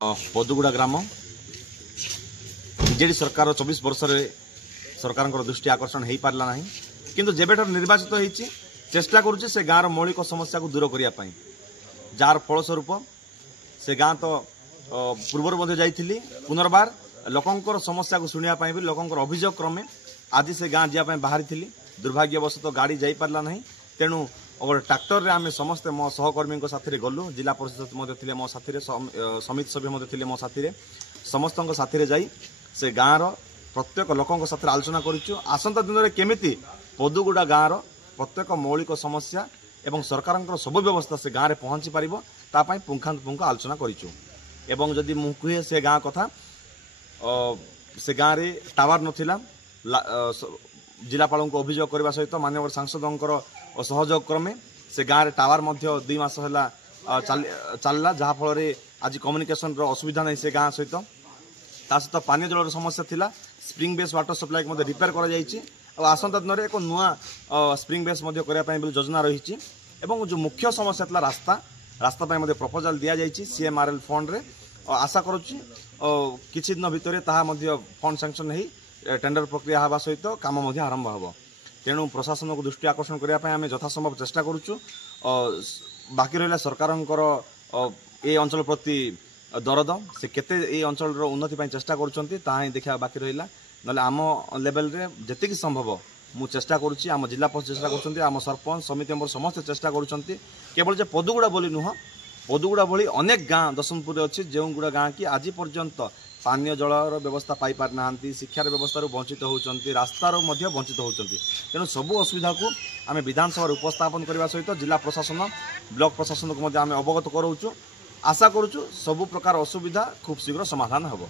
पदुगुड़ा ग्राम BJD सरकार 24 वर्ष सरकार दृष्टि आकर्षण हो पारा ना किंतु जेबेठ निर्वाचित होती चेष्टा करुच्चे से गाँव मौलिक समस्या को दूर करने जार फलस्वरूप से गाँ तो पूर्वर जाइली पुनर्बार लोकंर समस्या को शुणापी भी लोकंर अभियोग क्रमे आज से गाँ जावाई बाहरी दुर्भाग्यवशत गाड़ी जापारा ना तेणु गोटे ट्राक्टर रे आम समस्ते मो सहकर्मी साथी गलु जिला परिषद थे मो साथी समिति सभ्य थे मो साथी समस्त साथी जाई से गाँव प्रत्येक लोकों साथ आलोचना करूँ आसंता दिन में केमिति पदुगुड़ा गाँव प्रत्येक मौलिक समस्या एवं सरकार सब व्यवस्था से गाँव में पहुँची पार तापाई पुंखानुपुंख आलोचना करूँ जदि मु कहे से गाँ कथा से गाँव में टावर नाला जिलापाल को अभियोग करने सहित माननीय सांसद सहयोग क्रमे से गाँव में टावर 2 मास चलला जहाँफल आज कम्युनिकेशन असुविधा नहीं से गाँ सहित सहित पानी जल समस्या थिला spring base water supply repair कर आसंता दिन में एक नुआ स्प्रिंग बेस करने योजना रही जो मुख्य समस्या था रास्ता प्रपोजाल दि जाइए सीएमआरएल फंड रे आशा करुच्ची किछि दिन भितर फंड सैंक्शन हो टेंडर प्रक्रिया हवा सहित काम आरंभ हो तेणु प्रशासन को दृष्टि आकर्षण करने आम यथासंभव चेष्टा करुचु बाकी रहा सरकार ए अंचल प्रति दरद से केते ए अंचल उन्नति चेष्टा करुँचा देखा बाकी रहा ना आम लेवल रे जेतिक संभव मु चेष्टा करुच्ची आम जिला परिषद चेष्टा कर आम सरपंच समिति मेंबर समस्त चेष्टा करुँच केवल जे पदुगुड़ा बोली नुह पदुगुड़ा भली अनेक गाँ दशमपुर अच्छी जो गुड़ा गाँ की आज पर्यंत पानीय जलर व्यवस्था पाई पार ना शिक्षार व्यवस्था वंचित होती रास्तार वंचित होती तेणु सबू असुविधा को आम विधानसभा उपस्थापन करने सहित जिला प्रशासन ब्लॉक प्रशासन को आम अवगत कराऊँ आशा करुँ सबु प्रकार असुविधा खूब शीघ्र समाधान हो।